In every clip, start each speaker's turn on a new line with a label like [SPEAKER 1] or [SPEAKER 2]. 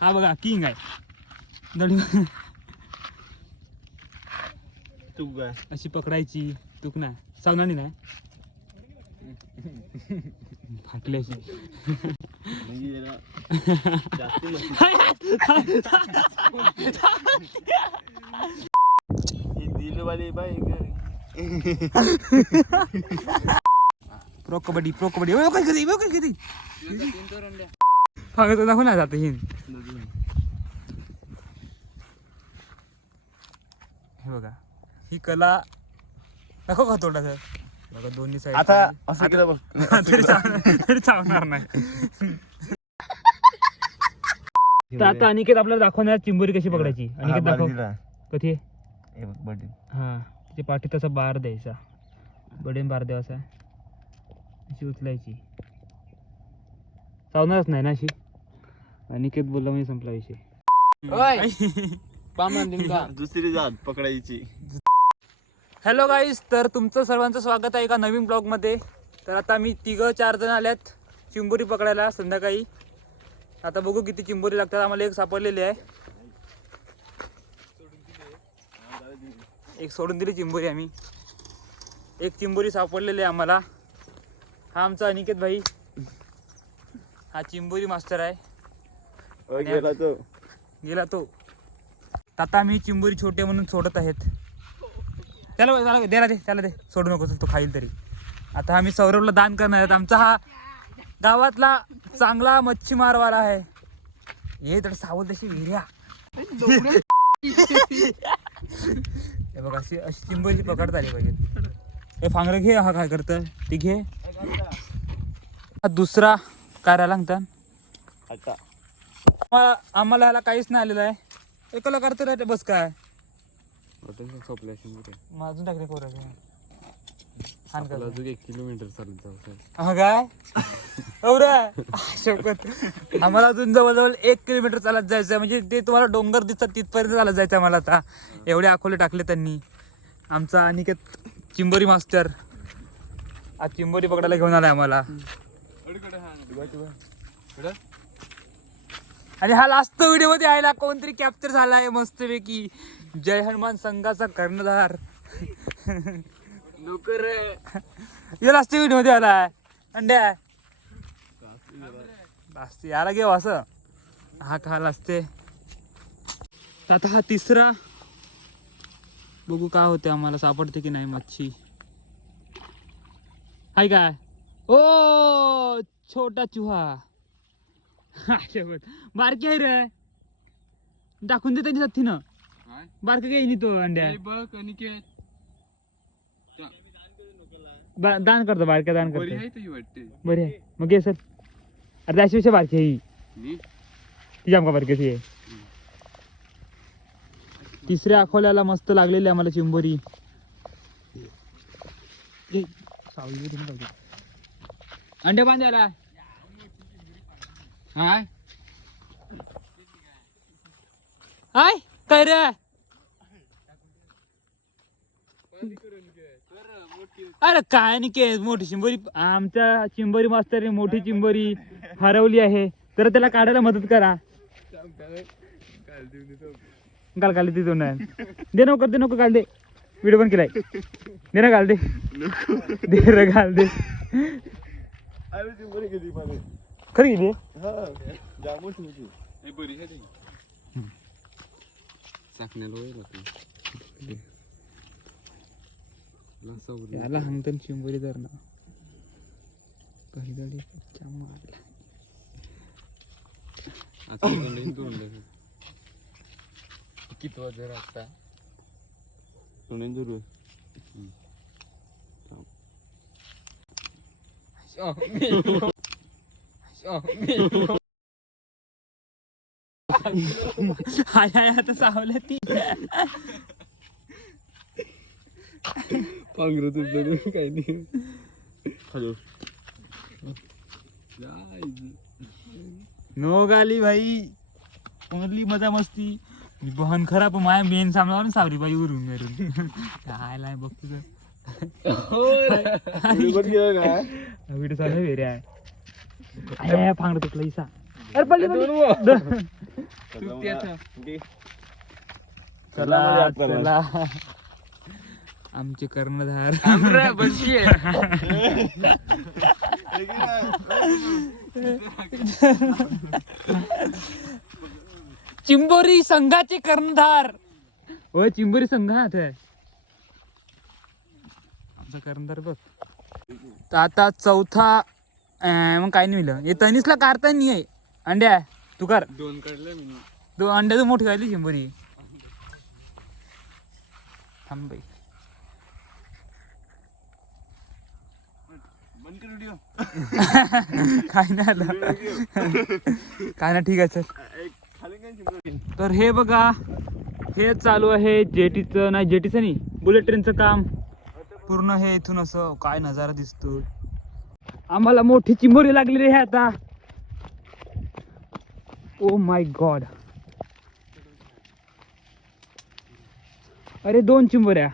[SPEAKER 1] हा बघा किंग आहे दडी
[SPEAKER 2] तू काय
[SPEAKER 1] अशी पकडायची तुक नाही सावनानी नाही फाटली अशी
[SPEAKER 2] जास्ती मस्ती ही दिलवाली बाई
[SPEAKER 1] प्रो कबड्डी प्रो कबड्डी ओ, काय कधी काय कधी फक्त दाखव ना जात हिन हे बघा. ही कला दाखव का थोडासा बघा दोन्ही साईड
[SPEAKER 2] आता असं केलं बघ.
[SPEAKER 1] तरी चाव- तरी चावणार नाही. तर आता अनिकेत आपल्याला दाखवणार चिंबोरी कशी पकडायची. अनिकेत दाखव. कधी
[SPEAKER 2] हे
[SPEAKER 1] हा त्याच्या पाठीत तसा बार द्यायचा. बडेन बार द्यायचा अशी उचलायची. चावणारच नाही ना अशी? अनिकेत बोलला म्हणजे संपला विषय.
[SPEAKER 2] दुसरी जात पकडायची.
[SPEAKER 1] हॅलो गाईज तर तुमचं सर्वांचं स्वागत आहे एका नवीन ब्लॉगमध्ये. तर आता मी तिघं चार जण आल्यात चिंबोरी पकडायला संध्याकाळी. आता बघू किती चिंबोरी लागतात आम्हाला एक सापडलेली आहे. एक सोडून दिली चिंबोरी आम्ही. एक चिंबोरी सापडलेली आहे आम्हाला. हा आमचा अनिकेत भाई. हा चिंबोरी मास्टर आहे.
[SPEAKER 2] गेला तो.
[SPEAKER 1] गेला तो. आम्ही चिंबोरी छोटे म्हणून सोडत आहेत. त्याला त्याला द्यायला दे त्याला दे सोडू नको तो खाईल तरी. आता आम्ही सौरभला दान करणार आहेत. आमचा हा गावातला चांगला मच्छीमारवाला आहे. हे तर सावल तशी विर्या हे बघ अशी अशी चिंबोरी पकडता आली पाहिजे हे फांगरं घे हा काय करतं? ती घे. हा दुसरा काय राहिला सांगता आम्हाला ह्याला काहीच नाही आलेलं आहे. एकाला करतो रे बस काय? मग अजून टाकले पोरं
[SPEAKER 2] अजून. एक किलोमीटर चालत जाऊ
[SPEAKER 1] हा काय? एवढं? आम्हाला अजून जवळजवळ एक किलोमीटर चालत जायचं म्हणजे ते तुम्हाला डोंगर दिसतात तिथपर्यंत चालत जायचं आहे मला आता. एवढे अकोले टाकले त्यांनी. आमचा अनिकेत चिंबोरी मास्टर. आज चिंबोरी पकडायला घेऊन आलाय आम्हाला. आणि हा लास्ट व्हिडिओमध्ये आहे ना कोणतरी कॅप्चर झालाय मस्तपैकी. जय हनुमान संघाचा कर्णधार.
[SPEAKER 2] लवकर
[SPEAKER 1] हे लास्ट व्हिडिओमध्ये आलाय अंड्या लास्ट याला घेऊ असं. हा खाल असते आता हा तिसरा. बघू काय होते आम्हाला सापडते की नाही मच्छी. हाय काय? ओ छोटा चुहा. बारकी आहे रे. दाखवून दे त्यांनी साथी ना बारका काही तो अंड्या. दान करतो बारक्या दान करतो. बरी आहे मग घे सर अरे त्याशिवाय बारकी आहे ही. ती आमका बारकी आहे? तिसऱ्या अकोल्याला मस्त लागलेली आम्हाला चिंबोरी. ए, सावली बिवली नको लावू. अंडे बांधायला. हाय. हाय काय रे? अरे काय नाही के मोठी चिंबोरी. आमच्या चिंबोरी मास्तरने मोठी चिंबोरी. हरवली आहे. तर त्याला काढायला मदत करा. काल काल ती दोन दे नको दे नको काल दे. व्हिडिओ पण केलाय. दे ना काल दे. दे रे काल दे.
[SPEAKER 2] अरे चिंबुरी किती पण
[SPEAKER 1] खरी दे
[SPEAKER 2] हा जामून ठेवची
[SPEAKER 1] याला हंगतन चिंबोरी धर ना काही तरी मारला
[SPEAKER 2] किती वाजता रस्ता सुनेंदूर
[SPEAKER 1] हाय हाय आता सावल्या ती
[SPEAKER 2] पांघरत उठलं काही नाही हॅलो
[SPEAKER 1] नो गाली भाई ओनली मजा मस्ती बहन खराब माया मेन सामना ना सावरी बाई उरून मेरून काय लाय बघ तुझं व्हिडिओ चालू वेरे आहे फांगड तुटला इसा. अरे पडली चला चला आमचे कर्णधार. चिंबोरी संघाचे कर्णधार. होय चिंबोरी संघ हा ते आमचा कर्णधार बघ. तर आता चौथा अं, मग काय नाही मिळलं हे तनिसला काढता नाही आहे. अंड्या तू कर
[SPEAKER 2] दोन काढले मी.
[SPEAKER 1] दोन अंड्याचं मोठी खायली चिंबोरी थांब बाई.
[SPEAKER 2] बंद कर व्हिडिओ
[SPEAKER 1] काय नाही आलं. काय ना ठीक आहे सर
[SPEAKER 2] खाली काय चिंबोरी
[SPEAKER 1] तर हे बघा हे चालू आहे जेटीचं नाही जेटीचं नाही बुलेट ट्रेनचं काम. पूर्ण हे इथून असं काय नजारा दिसतो आम्हाला मोठी चिंबोरी लागलेली आहे आता. ओ माय गॉड अरे दोन चिंबोऱ्या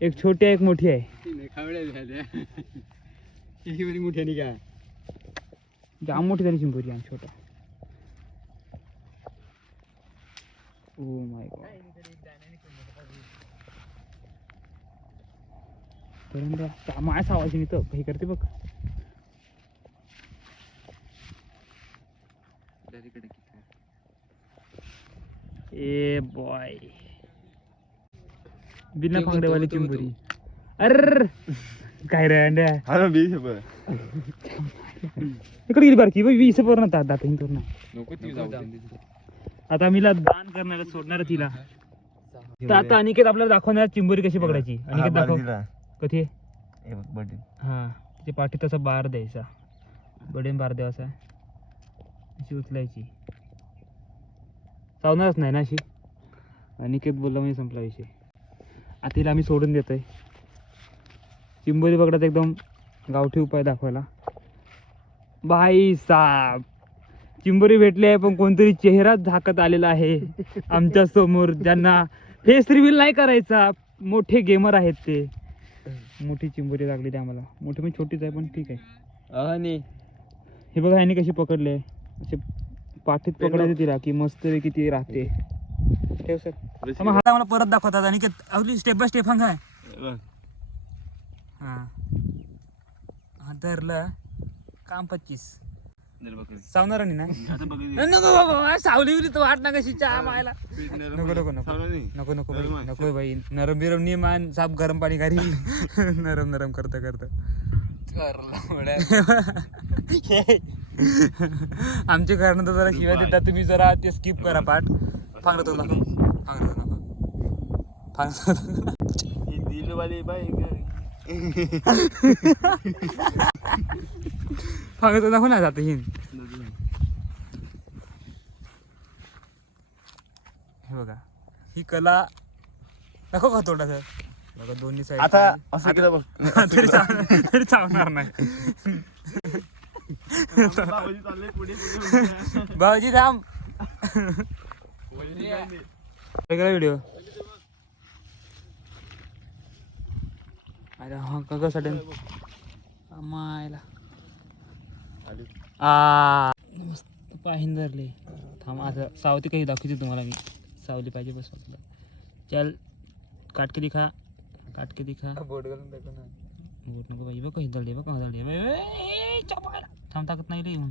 [SPEAKER 1] एक छोटी आहे एक मोठी आहे.
[SPEAKER 2] मोठी आणि काय?
[SPEAKER 1] जाम मोठी झाली चिंबोरी आणि छोटा ओ माय गॉड माझ्या आवाज तर हे करते बघ. ए बॉय. बिना पांगडेवाली चिंबोरी. अर काय रे अंड्या?
[SPEAKER 2] हा ना बीस रुपये
[SPEAKER 1] इकडे गेली बारकी बाई वीस दात आता मीला दान करणार सोडणार तिला. तर आता अनिकेत आपल्याला दाखवणार चिंबोरी कशी पकडायची. अनिकेत दाखव. कधी हा तिच्या पाठीत तसा बार द्यायचा. बडेन बार द्यायचा अशी उचलायची. चावणारच नाही ना अशी? अनिकेत बोलला म्हणजे संपला विषय. आता तिला आम्ही सोडून देतोय. चिंबोरी पकडायचा एकदम गावठी उपाय दाखवायला. भाई साब! चिंबोरी भेटली आहे पण कोणतरी चेहराच झाकत आलेला आहे आमच्यासमोर. ज्यांना फेस रिव्हील नाही करायचा मोठे गेमर आहेत ते. मोठी चिंबोरी लागलेली आम्हाला. मोठी पण छोटीच आहे पण ठीक आहे.
[SPEAKER 2] आणि?
[SPEAKER 1] हे बघा ह्याने कशी पकडले असे पाठीत पकडायचे तिला की मस्त किती राहते. ठेव सर. मग मला परत दाखवतात आणि आपली स्टेप बाय स्टेप सांग काय हा. हा धरलं. काम पच्चीस. सावणार ना?
[SPEAKER 2] आता बघ
[SPEAKER 1] नको बाबा सावली बिवली तर वाट ना कशी चहा मायला. नको नको नको. नको नको नको बाई. नरम बिरम नाही मान साप गरम पाणी घाली नरम नरम करता करता. आमचे कारण तर जरा शिवाय देतात तुम्ही जरा ते स्किप करा पाठ. फांगतो नको फांगतो नको फांगतो
[SPEAKER 2] दिलवाली बाई
[SPEAKER 1] फांगतो नको ना जातं हिन हे. बघा. ही कला नको का थोडा सर बघा दोन्ही साईड
[SPEAKER 2] आता असं केलं बघ.
[SPEAKER 1] तरी तरी चावणार नाही
[SPEAKER 2] बाबाजी चालले पुढे पुढे
[SPEAKER 1] भाऊजी थांब. वेगळा व्हिडिओ अरे हा का सडन मायला. आ. मस्त पाहिन धरले. थांब आता सावती काही दाखवते तुम्हाला मी. सावली पाहिजे बस. चल काट के दिखा. काट के दिखा।
[SPEAKER 2] बोट घालून टाकू ना।
[SPEAKER 1] बोट नको बाई बघ कशी दळले बघ दळले. थांब टाकत नाही रे येऊन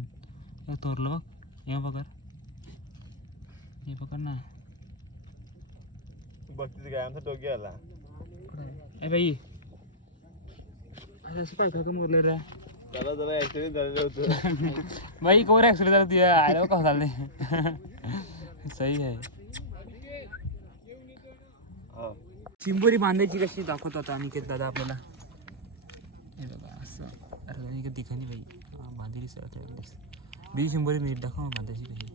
[SPEAKER 1] हे तोरलं बघ हे पकड। हे। पकड ना
[SPEAKER 2] बघतीच काय आमचा टोकी आला
[SPEAKER 1] ए बाई असं काय का मोरलं रे
[SPEAKER 2] त्याला जरा ऍक्सिडेंट झालेलं होतं
[SPEAKER 1] बाई कोर ऍक्सिडेंट झालं तुझ्या आलं कसं झालं सही आहे
[SPEAKER 2] हा।
[SPEAKER 1] चिंबोरी बांधायची कशी दाखवत होता अनिकेत दादा आपल्याला? हे बघा असं अरे अनिकेत दिखानी बाई. बांधलेली सर बिजी चिंबोरी नीट दाखव बांधायची कशी.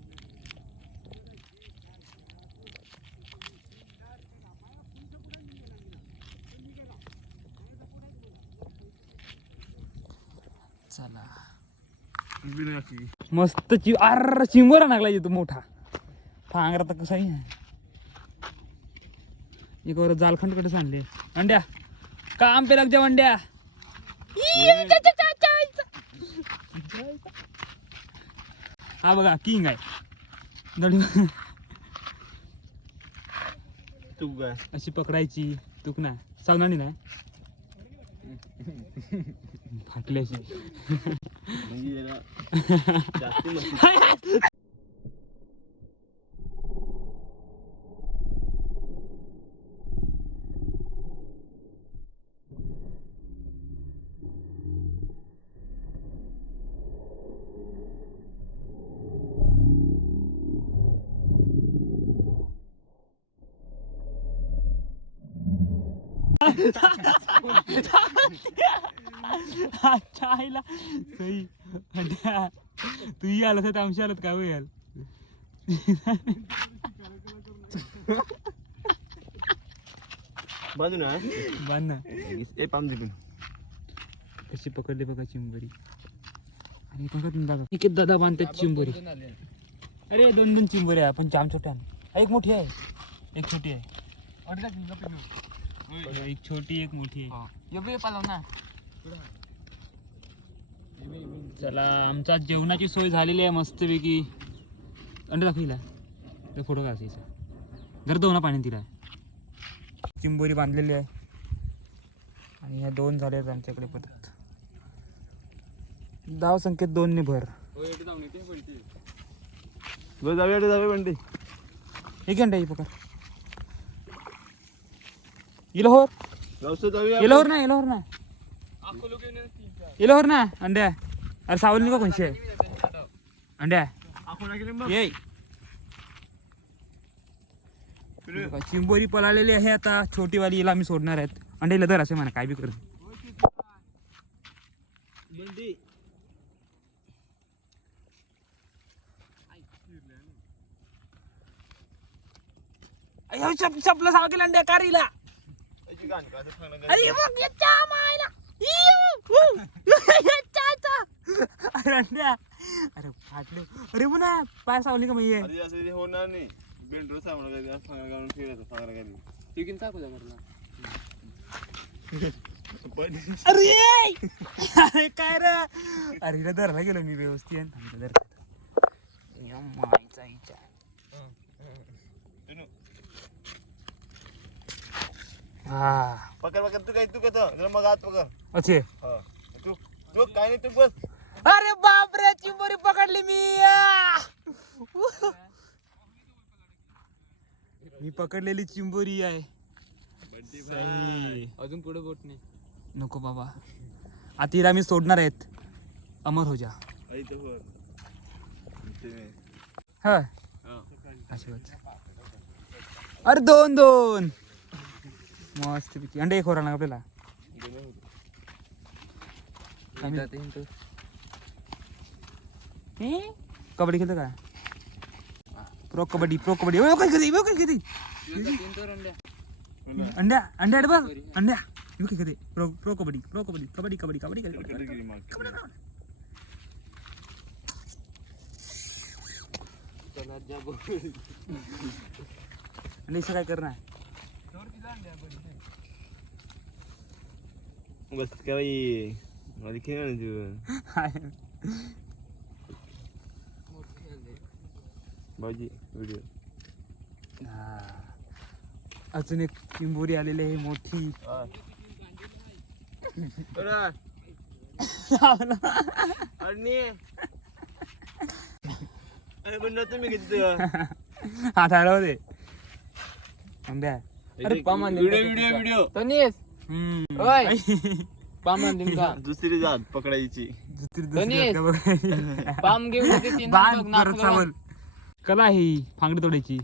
[SPEAKER 1] चला. मस्त चि अर चिंबोरा लागला तो मोठा. फांगरा तर कसा आहे. एक वर जालखंडकडे सांगले. अंड्या का आंबे लागते अंड्या? हा बघा किंग आहे. दडी. अशी पकडायची तुक ना. सावनाणी ना.
[SPEAKER 2] फाटल्याशी
[SPEAKER 1] अच्छा आईला सई अंड्या तूही आलं तर आमची आलत काय होईल
[SPEAKER 2] बाजू ना.
[SPEAKER 1] बांध ना.
[SPEAKER 2] ए पाम पण.
[SPEAKER 1] कशी पकडली बघा चिंबोरी. आणि बघा तुम्ही बघा एक दादा बांधतात चिंबोरी. अरे दोन दोन चिंबोरी आहे पण जाम छोट्या. एक मोठी आहे. एक छोटी आहे. एक छोटी एक मोठी. आहे चला आमचा जेवणाची सोय झालेली आहे मस्तपैकी. अंडे दाखविला तर फोटो काढायचा जर दोना पाणी दिला चिंबोरी बांधलेली आहे. आणि ह्या दोन झाले आहेत आमच्याकडे परत. धाव संख्येत दोन ने भर
[SPEAKER 2] जाऊया जाऊया बंटी
[SPEAKER 1] एक घंटा ही पकड. इलोहोर? ना इलोहोर ना इलोहोर ना अंड्या. अरे सावली का कोणशी अंड्या. ये चिंबोरी पळालेली आहे आता. छोटीवाली हिला आम्ही सोडणार आहेत. अंडे लदर असे म्हणा काय बी करू. चपला साव केला अंड्या कारीला अरे बघ याच्या मायला. अरे फाटले. अरे पुन्हा पाय सावली का माहिती
[SPEAKER 2] अरे असं ते होणार नाही. बेंड्रो सामना काय फांगड घालून फिरायचं फांगड घालून
[SPEAKER 1] अरे अरे काय रे? अरे हिला धरला गेलो मी व्यवस्थित. धरला. या माईचा हा.
[SPEAKER 2] पकड पकड. तू काय तू कसं जरा मग आत पकड.
[SPEAKER 1] अच्छे.
[SPEAKER 2] हा. तू तू काय नाही तू बस.
[SPEAKER 1] अरे बापरे चिंबोरी पकडली मी. आ! मी पकडलेली चिंबोरी आहे.
[SPEAKER 3] अजून पुढे बोट नाही.
[SPEAKER 1] नको बाबा. आता हिला मी सोडणार आहेत. अमर हो जा. हा. आशीर्वाद अरे दोन दोन. मस्त पैकी अंडे एक होरा ना आपल्याला आम्ही- हे? कबड्डी खेळतो का प्रो कबड्डी प्रो कबड्डी ओ, काय कधी काय कधी अंड्या अंड्या अरे बघ अंड्या यो काय कधी Pro Pro Kabaddi Pro Kabaddi kabaddi kabaddi kabaddi kabaddi
[SPEAKER 2] कधी गेली माग.
[SPEAKER 1] आणि इसं काय करणार
[SPEAKER 2] बस काय बाई माझी खेळ ना तू भाऊजी व्हिडिओ
[SPEAKER 1] हा. अजून एक चिंबोरी आलेली आहे मोठी
[SPEAKER 2] अरे पण नव्हतं मी किती
[SPEAKER 1] हात हलवते अंड्या
[SPEAKER 3] अरे पामान
[SPEAKER 2] व्हिडिओ व्हिडिओ व्हिडिओ
[SPEAKER 3] तनीस दिनका
[SPEAKER 2] दुसरी जात पकडायची.
[SPEAKER 1] दुसरी- दुसरी
[SPEAKER 3] गणेश.
[SPEAKER 1] आता बघ.
[SPEAKER 3] पाम घेऊन
[SPEAKER 1] कला आहे ही फांगडी तोडायची.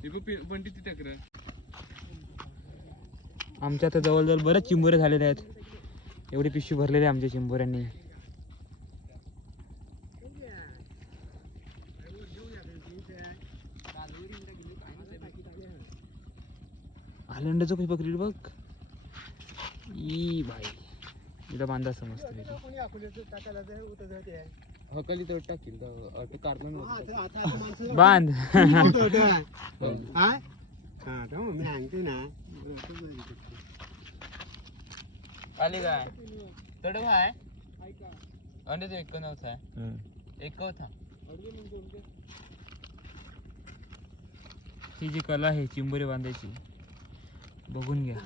[SPEAKER 1] आमच्या आता जवळजवळ बरेच चिंबोरे झालेले आहेत. एवढी पिशवी भरलेली आहे आमच्या चिंबोऱ्यांनी. आलंडाचं काही पकडली बघ. ई भाई इथं बांधा समजतं
[SPEAKER 3] हकली तो टाकील कार्बन
[SPEAKER 1] बांध.
[SPEAKER 3] आली काय? तड काय? अंडे तो एक नव्हता एक होता
[SPEAKER 1] ही जी कला आहे चिंबोरी बांधायची बघून घ्या.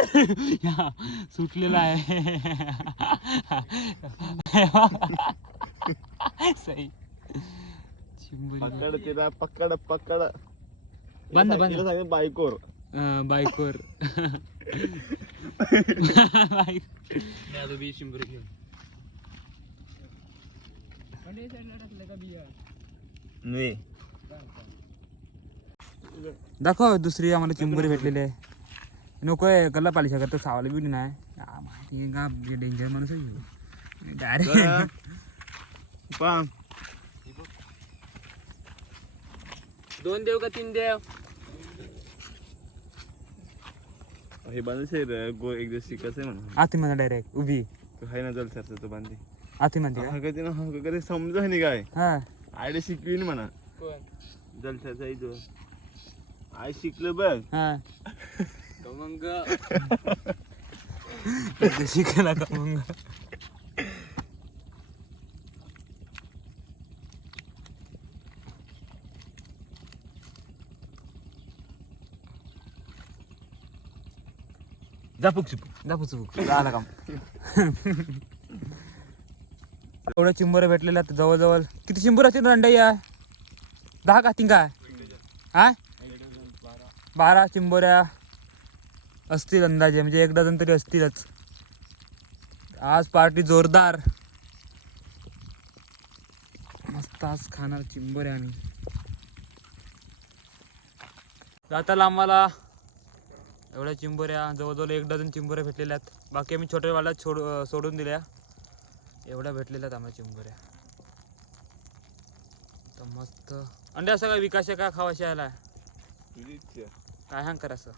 [SPEAKER 1] सुटलेला आहे. सही
[SPEAKER 2] पकड तिला पकड पकड.
[SPEAKER 1] बंद बंद.
[SPEAKER 2] सांगितलं बायकोर.
[SPEAKER 1] अं, बाईकवर बाईक
[SPEAKER 3] आता बी शंभर घेऊन.
[SPEAKER 2] नाही
[SPEAKER 1] दाखव दुसरी आम्हाला चिंबोरी भेटलेली आहे. नको आहे कल्ला पाली शकत तर सावला बिडी नाही. या, माहिती आहे का? डेंजर माणूस आहे. डायरेक्ट
[SPEAKER 2] पाम
[SPEAKER 3] दोन देव का तीन देव?
[SPEAKER 2] हे बांधू गो एक दिवस शिकायचं आहे म्हणून.
[SPEAKER 1] आती म्हणा डायरेक्ट उभी.
[SPEAKER 2] तू हाय ना जल सरचं तो बांधे
[SPEAKER 1] आती म्हणते का?
[SPEAKER 2] हा कधी ना हा कधी समजा नाही काय?
[SPEAKER 1] हा.
[SPEAKER 2] आयडे शिकवीन म्हणा.
[SPEAKER 3] कोण?
[SPEAKER 2] जलसाचा इथं आय शिकलं बघ.
[SPEAKER 1] हा.
[SPEAKER 3] मग?
[SPEAKER 1] शिकायला का मग?
[SPEAKER 2] जापूक चिपूक
[SPEAKER 1] दाखवू चुक झालं काम. एवढ्या चिंबर भेटलेल्या आहेत जवळजवळ. किती चिंबर असतील अंडा या? दहा का तीन काय हा? बारा चिंबोऱ्या असतील अंदाजे म्हणजे एक डझन तरी असतीलच. आज पार्टी जोरदार. मस्त आज खाणार चिंबोऱ्या आम्ही जाताला आम्हाला एवढ्या चिंबोऱ्या जवळजवळ एक डझन चिंबोऱ्या भेटलेल्या आहेत. बाकी आम्ही छोट्या वाल्यात सोड सोडून दिल्या. एवढ्या भेटलेल्या आहेत आम्हाला चिंबोऱ्या तर मस्त. अंडे असं काय विकास काय खावाशी आला? काय सांग कर असं?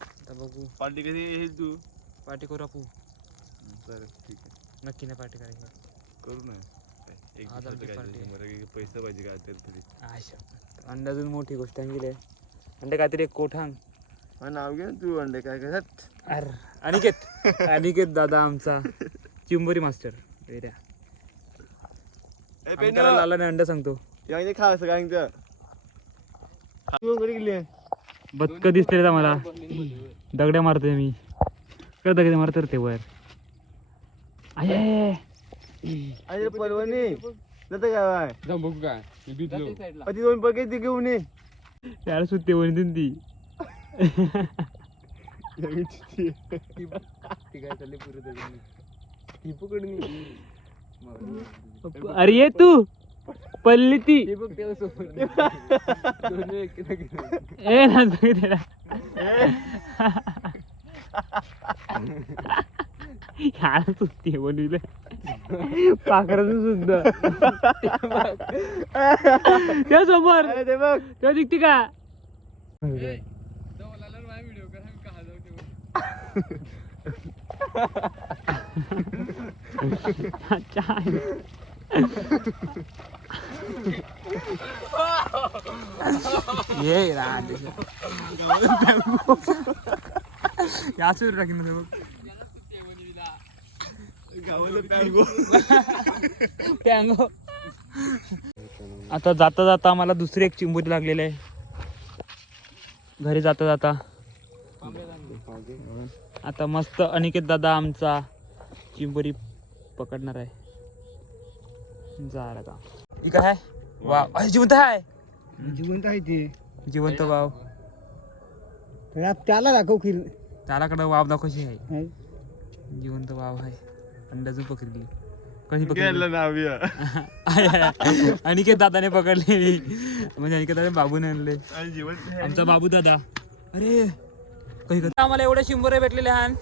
[SPEAKER 1] आता बघू.
[SPEAKER 2] पार्टी कधी येईल तू?
[SPEAKER 1] पार्टी करू आपू
[SPEAKER 2] बरं ठीक आहे.
[SPEAKER 1] नक्की नाही पार्टी करायची.
[SPEAKER 2] करू ना. एक
[SPEAKER 1] आज आमची
[SPEAKER 2] दिवसाचं
[SPEAKER 1] party.
[SPEAKER 2] काय शंभर एक पैसा पाहिजे काय तरी. तरी
[SPEAKER 1] अंडे अजून मोठी गोष्ट आहे अंडे काहीतरी एक कोठांग
[SPEAKER 2] हा नाव घे ना तू अंडे काय हट.
[SPEAKER 1] अर. अनिकेत. अनिकेत दादा आमचा. चिंबोरी मास्टर. आम्ही. त्याला लाला नाही अंडा सांगतो. बदक दिसते रे मला दगड्या मारतोय मी. काय दगड्या मारतो रे ते वर? आये
[SPEAKER 2] अरे परवणी जातं काय.
[SPEAKER 4] मी भिजलो.
[SPEAKER 2] दोन ती घेऊन ये.
[SPEAKER 1] त्याला सुट्टी वणी ती. अरे ये तू. पल्ली ती. ए ना त्याला याला सुट्टी बनविलं पाखराचं सुद्धा. त्या समोर.
[SPEAKER 2] ते बघ.
[SPEAKER 1] त्या दिसते का? अच्छा ये याच टाकीन ना बघ
[SPEAKER 2] गावाला
[SPEAKER 1] आता जाता जाता आम्हाला दुसरी एक चिंबूत लागलेली आहे. घरी जाता जाता. आता मस्त अनिकेत दादा आमचा चिंबोरी पकडणार आहे. जा आता. ही काय आहे अरे जिवंत आहे
[SPEAKER 4] जिवंत आहे ते.
[SPEAKER 1] जिवंत वाव
[SPEAKER 4] त्याला दाखव खीर
[SPEAKER 1] त्यालाकडं वाव दाखवशी आहे. जिवंत वाव आहे. अंदाजू पकडली. कशी पकडली? आहे, आहे. अनिकेत दादाने पकडले. म्हणजे अनिकेत दादा बाबूने आणले. आमचा बाबू दादा. अरे काही आम्हाला एवढे शिंबोरे भेटलेले हान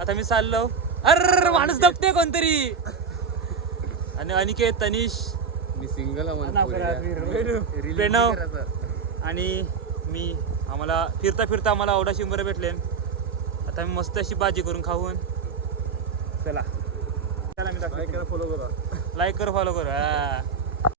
[SPEAKER 1] आता मी चाललो. अर माणूस दबते कोणतरी. आणि अनिकेत तनिष.
[SPEAKER 3] मी सिंगल
[SPEAKER 1] प्रणव. आणि मी आम्हाला फिरता फिरता आम्हाला एवढा शिंबोरे भेटले. आता आम्ही मस्त अशी भाजी करून खाऊन. चला. चला मी
[SPEAKER 2] फॉलो करा
[SPEAKER 1] लाईक कर. फॉलो कर. हा.